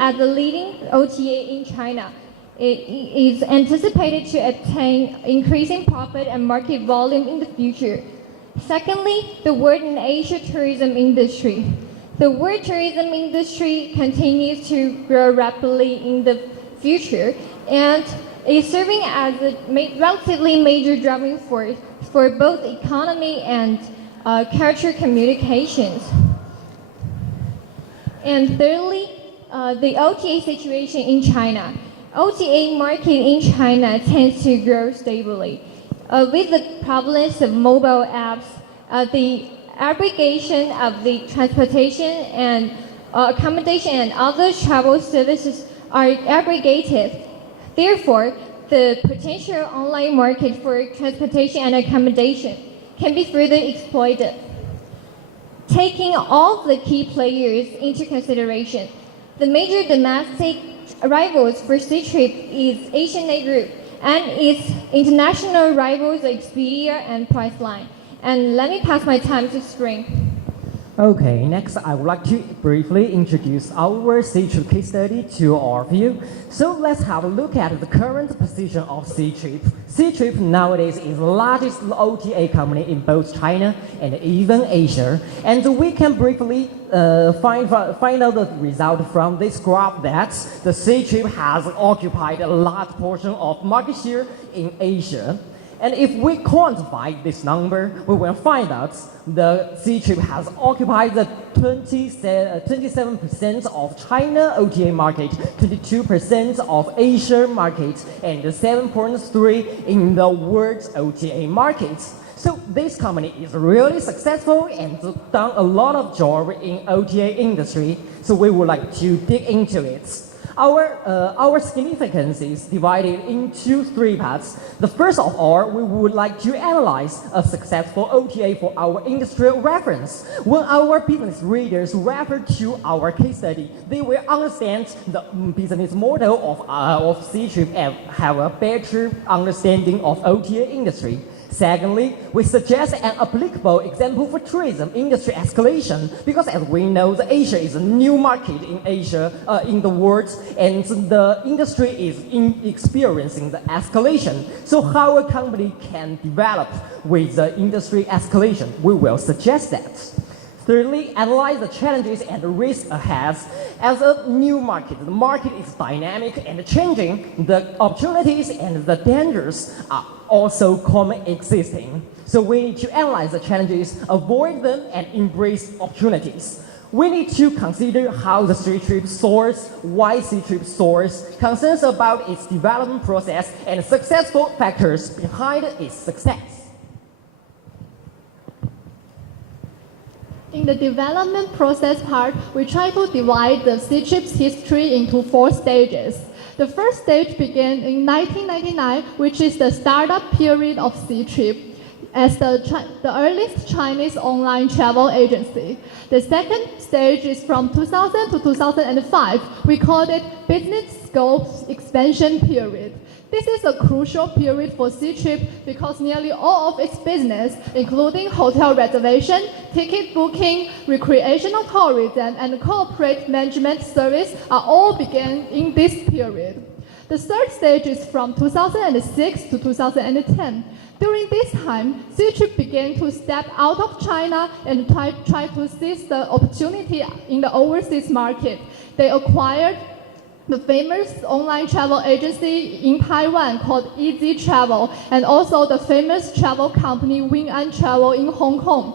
as the leading OTA in China, it is anticipated to attain increasing profit and market volume in the future. Secondly, the world in Asia tourism industry. The world tourism industry continues to grow rapidly in the future and is serving as a relatively major driving force for both economy and culture communications. And thirdly, the OTA situation in China. OTA market in China tends to grow stably. With the prevalence of mobile apps, the aggregation of the transportation and accommodation and other travel services are aggregated. Therefore, the potential online market for transportation and accommodation can be further exploited. Taking all the key players into consideration, the major domestic rivals for Ctrip is Asian Group and its international rivals Expedia and Priceline. And let me pass my time to Spring. Okay, next I would like to briefly introduce our Ctrip case study to all of you. So let's have a look at the current position of Ctrip. Ctrip nowadays is the largest OTA company in both China and even Asia. And we can briefly find out the result from this graph that the Ctrip has occupied a large portion of market share in Asia. And if we quantify this number, we will find out the Ctrip has occupied the 27% of China OTA market, 22% of Asia market, and 7.3% in the world OTA market. So this company is really successful and done a lot of job in OTA industry. So we would like to dig into it. Our significance is divided into three parts. The first of all, we would like to analyze a successful OTA for our industrial reference. When our business readers refer to our case study, they will understand the business model of Ctrip and have a better understanding of OTA industry. Secondly, we suggest an applicable example for tourism industry escalation because as we know, the Asia is a new market in Asia, in the world, and the industry is experiencing the escalation. So how a company can develop with the industry escalation, we will suggest that. Thirdly, analyze the challenges and the risks ahead. As a new market, the market is dynamic and changing. The opportunities and the dangers are also coexisting. So we need to analyze the challenges, avoid them, and embrace opportunities. We need to consider how the Ctrip source, why Ctrip source, concerns about its development process, and successful factors behind its success. In the development process part, we try to divide the Ctrip's history into 4 stages. The first stage began in 1999, which is the startup period of Ctrip as the earliest Chinese online travel agency. The second stage is from 2000 to 2005. We called it business scope expansion period. This is a crucial period for Ctrip because nearly all of its business, including hotel reservation, ticket booking, recreational tourism, and corporate management service are all began in this period. The third stage is from 2006 to 2010. During this time, Ctrip began to step out of China and try to seize the opportunity in the overseas market. They acquired the famous online travel agency in Taiwan called Easy Travel, and also the famous travel company WANG Travel in Hong Kong.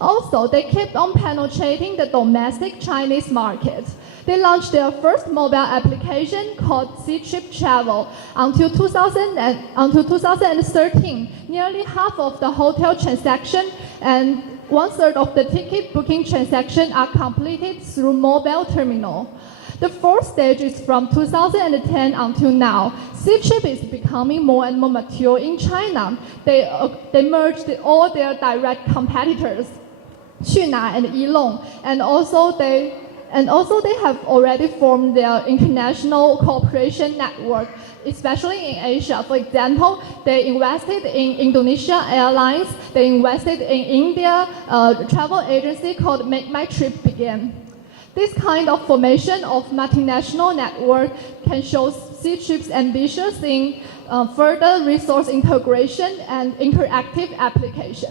Also, they kept on penetrating the domestic Chinese market. They launched their first mobile application called Ctrip Travel. Until 2013, nearly half of the hotel transaction and 1/3 of the ticket booking transaction are completed through mobile terminal. The fourth stage is from 2010 until now. Ctrip is becoming more and more mature in China. They merged all their direct competitors, Xuna and Elong, and also they have already formed their international cooperation network, especially in Asia. For example, they invested in Indonesia Airlines, they invested in India, a travel agency called Make My Trip began. This kind of formation of multinational network can show C-Chip's ambitious in further resource integration and interactive application.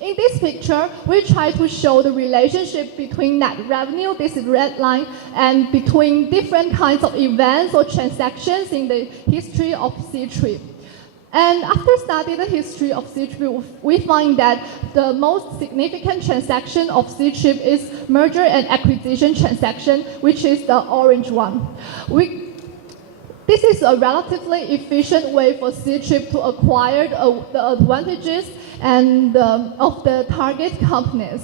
In this picture, we try to show the relationship between net revenue, this is red line, and between different kinds of events or transactions in the history of Ctrip. And after studying the history of Ctrip, we find that the most significant transaction of Ctrip is merger and acquisition transaction, which is the orange one. This is a relatively efficient way for Ctrip to acquire the advantages and of the target companies.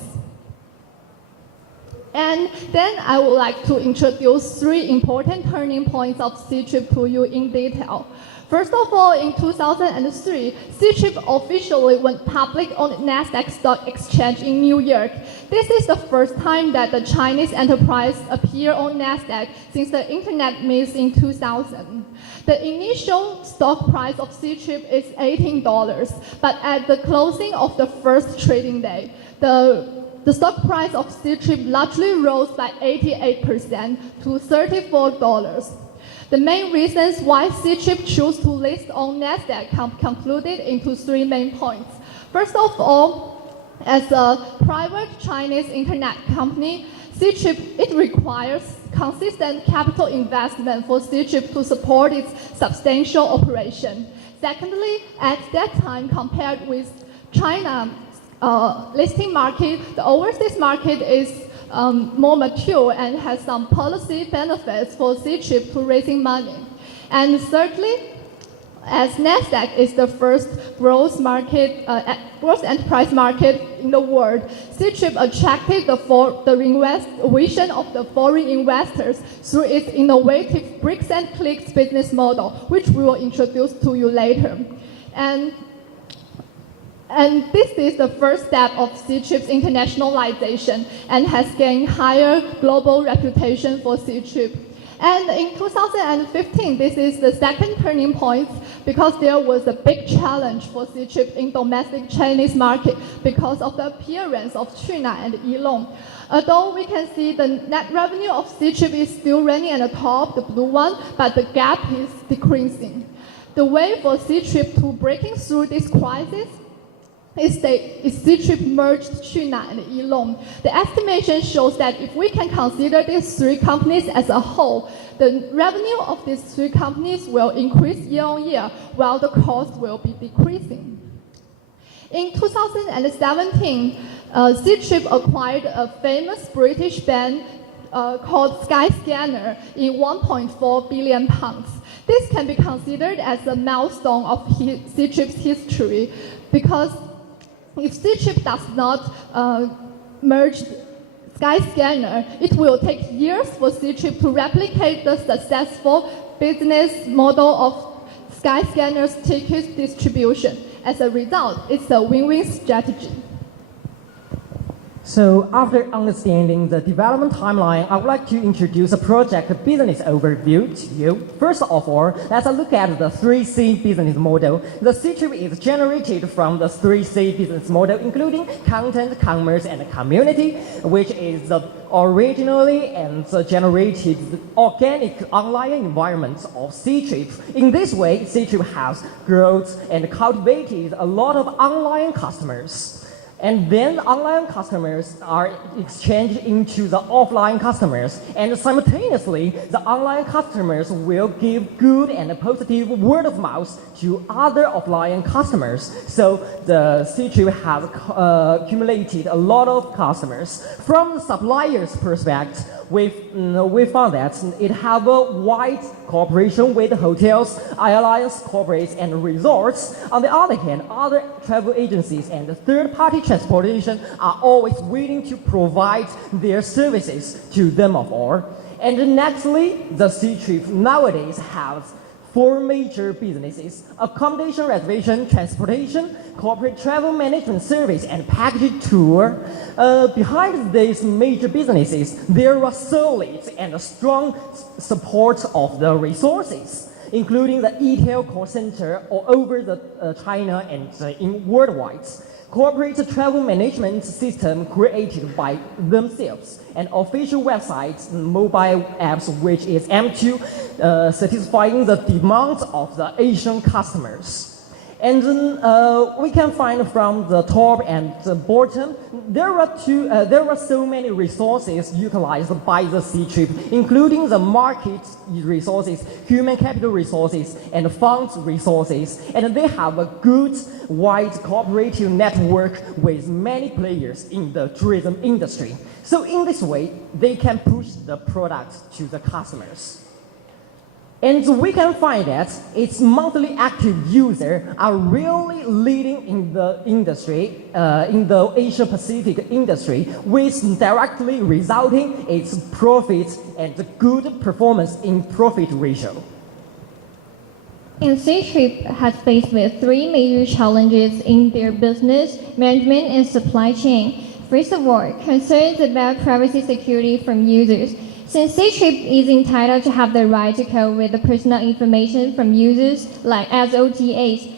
And then I would like to introduce 3 important turning points of Ctrip to you in detail. First of all, in 2003, Ctrip officially went public on Nasdaq Stock Exchange in New York. This is the first time that the Chinese enterprise appeared on Nasdaq since the internet myth in 2000. The initial stock price of Ctrip is $18, but at the closing of the first trading day, the stock price of Ctrip largely rose by 88% to $34. The main reasons why Ctrip chose to list on Nasdaq concluded into 3 main points. First of all, as a private Chinese internet company, Ctrip, it requires consistent capital investment for Ctrip to support its substantial operation. Secondly, at that time, compared with China listing market, the overseas market is more mature and has some policy benefits for Ctrip to raising money. And thirdly, as Nasdaq is the first growth enterprise market in the world, Ctrip attracted the vision of the foreign investors through its innovative bricks and clicks business model, which we will introduce to you later. And this is the first step of Ctrip's internationalization and has gained higher global reputation for Ctrip. And in 2015, this is the second turning point because there was a big challenge for Ctrip in domestic Chinese market because of the appearance of China and Elong. Although we can see the net revenue of Ctrip is still running at the top, the blue one, but the gap is decreasing. The way for Ctrip to breaking through this crisis is Ctrip merged China and Elong. The estimation shows that if we can consider these 3 companies as a whole, the revenue of these 3 companies will increase year on year, while the cost will be decreasing. In 2017, Ctrip acquired a famous British bank called Skyscanner in £1.4 billion. This can be considered as a milestone of Ctrip's history because if Ctrip does not merge Skyscanner, it will take years for Ctrip to replicate the successful business model of Skyscanner's ticket distribution. As a result, it's a win-win strategy. So after understanding the development timeline, I would like to introduce a project business overview to you. First of all, let's look at the 3C business model. The Ctrip is generated from the 3C business model, including content, commerce, and community, which is the originally and generated organic online environment of Ctrip. In this way, Ctrip has grown and cultivated a lot of online customers. And then online customers are exchanged into the offline customers. And simultaneously, the online customers will give good and positive word of mouth to other offline customers. So the Ctrip has accumulated a lot of customers. From the supplier's perspective, we found that it have a wide cooperation with hotels, airlines, corporates, and resorts. On the other hand, other travel agencies and third-party transportation are always willing to provide their services to them of all. And nextly, the Ctrip nowadays has 4 major businesses: accommodation reservation, transportation, corporate travel management service, and package tour. Behind these major businesses, there are solid and strong support of the resources, including the e-tail call center all over China and worldwide. corporate travel management system created by themselves, and official websites, mobile apps, which is aimed to satisfying the demands of the Asian customers. And then we can find from the top and the bottom, there were so many resources utilized by the Ctrip, including the market resources, human capital resources, and funds resources. And they have a good, wide cooperative network with many players in the tourism industry. So in this way, they can push the product to the customers. And we can find that its monthly active users are really leading in the industry, in the Asia Pacific industry, which directly resulting its profit and good performance in profit ratio. And Ctrip has faced with three major challenges in their business, management, and supply chain. First of all, concerns about privacy security from users. Since Ctrip is entitled to have the right to code with the personal information from users like as OTAs.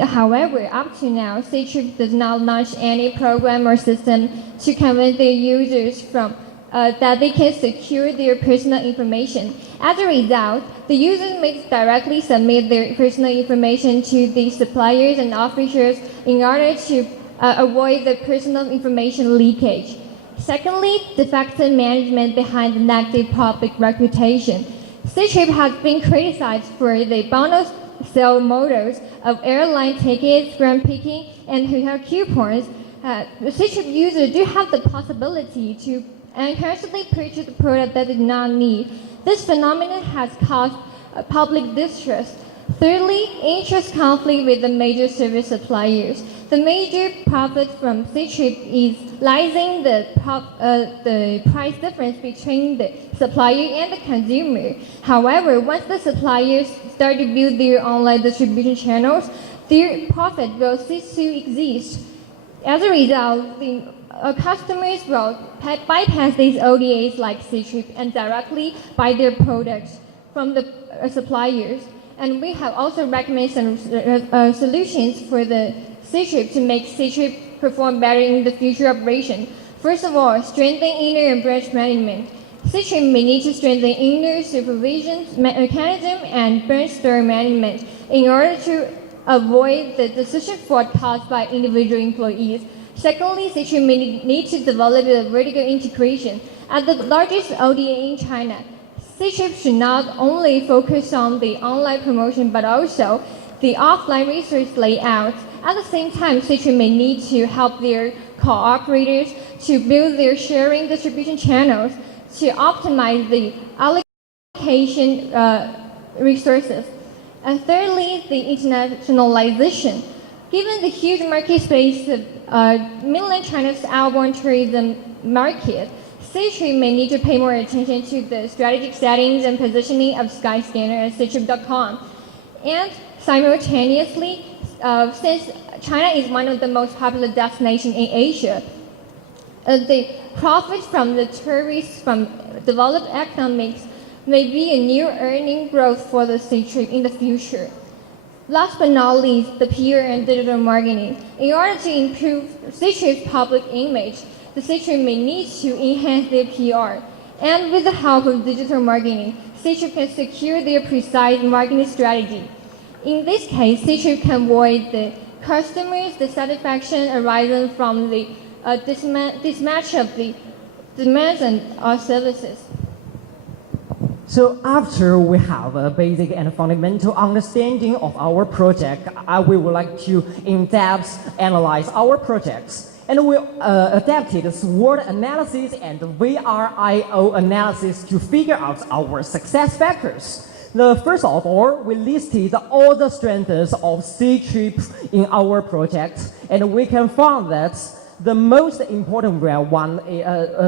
However, up to now, Ctrip does not launch any program or system to convince their users that they can secure their personal information. As a result, the users may directly submit their personal information to the suppliers and officials in order to avoid the personal information leakage. Secondly, defective management behind the negative public reputation. Ctrip has been criticized for the bundle sale models of airline tickets, ground picking, and hotel coupons. The Ctrip users do have the possibility to constantly purchase a product that they do not need. This phenomenon has caused public distrust. Thirdly, interest conflict with the major service suppliers. The major profit from Ctrip lies in the price difference between the supplier and the consumer. However, once the suppliers start to build their online distribution channels, their profit will cease to exist. As a result, the customers will bypass these ODAs like Ctrip and directly buy their products from the suppliers. And we have also recommended some solutions for the Ctrip to make Ctrip perform better in the future operation. First of all, strengthen inner and branch management. Ctrip may need to strengthen inner supervision mechanism and branch store management in order to avoid the decision fraud caused by individual employees. Secondly, Ctrip may need to develop a vertical integration. As the largest ODA in China, Ctrip should not only focus on the online promotion but also the offline resource layout. At the same time, Ctrip may need to help their cooperators to build their sharing distribution channels to optimize the allocation resources. And thirdly, the internationalization. Given the huge market space of mainland China's outbound tourism market, Ctrip may need to pay more attention to the strategic settings and positioning of Skyscanner and Ctrip.com. And simultaneously, since China is one of the most popular destinations in Asia, the profits from the tourists from developed economies may be a new earning growth for the Ctrip in the future. Last but not least, the PR and digital marketing. In order to improve Ctrip's public image, the Ctrip may need to enhance their PR. And with the help of digital marketing, Ctrip can secure their precise marketing strategy. In this case, Ctrip can avoid the customers' dissatisfaction arising from the mismatch of the demands and services. So after we have a basic and fundamental understanding of our project, we would like to in-depth analyze our projects. And we adapted SWOT analysis and VRIO analysis to figure out our success factors. First of all, we listed all the strengths of Ctrip in our project, and we can find that the most important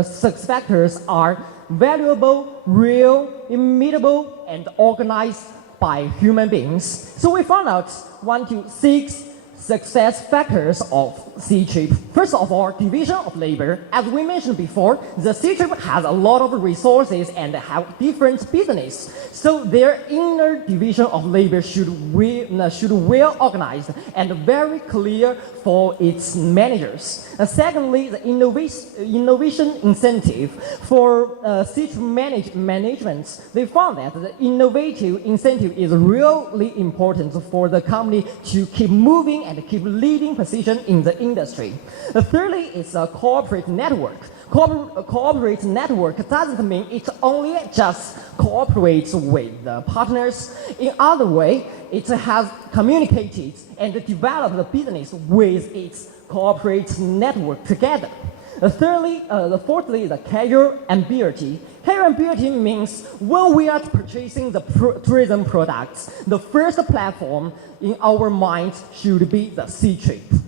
success factors are valuable, real, immutable, and organized by human beings. So we found out 1 to 6, success factors of Ctrip. First of all, division of labor. As we mentioned before, the Ctrip has a lot of resources and have different business. So their inner division of labor should well organized and very clear for its managers. Secondly, the innovation incentive for Ctrip management. They found that the innovative incentive is really important for the company to keep moving and keep leading position in the industry. Thirdly, is a corporate network. Corporate network doesn't mean it only just cooperates with the partners. In other way, it has communicated and developed the business with its corporate network together. Fourthly, the career ambiguity. Career ambiguity means when we are purchasing the tourism products, the first platform in our mind should be the Ctrip.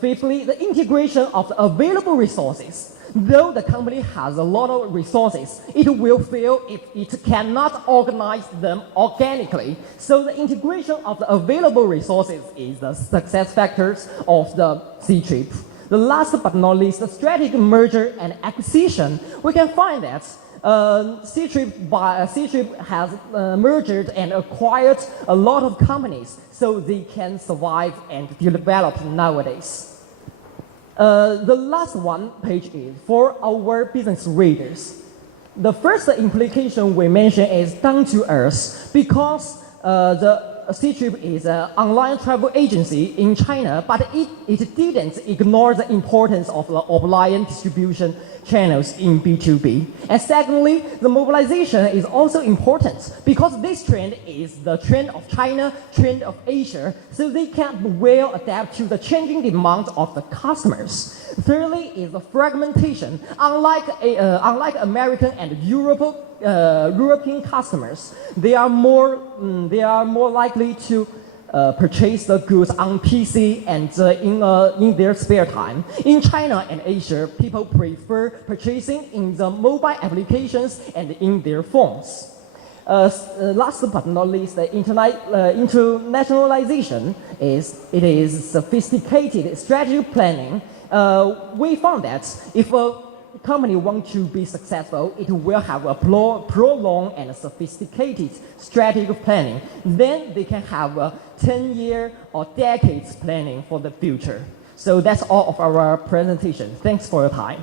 Fifthly, the integration of the available resources. Though the company has a lot of resources, it will fail if it cannot organize them organically. So the integration of the available resources is the success factors of the Ctrip. The last but not least, the strategic merger and acquisition. We can find that Ctrip has merged and acquired a lot of companies so they can survive and develop nowadays. The last one page is for our business readers. The first implication we mention is down to earth because the Ctrip is an online travel agency in China, but it didn't ignore the importance of the offline distribution channels in B2B. And secondly, the mobilization is also important because this trend is the trend of China, trend of Asia, so they can well adapt to the changing demand of the customers. Thirdly is the fragmentation. Unlike American and European customers, they are more likely to purchase the goods on PC and in their spare time. In China and Asia, people prefer purchasing in the mobile applications and in their phones. Last but not least, the internationalization is sophisticated strategic planning. We found that if a company wants to be successful, it will have a prolonged and sophisticated strategic planning. Then they can have a 10-year or decades planning for the future. So that's all of our presentation. Thanks for your time.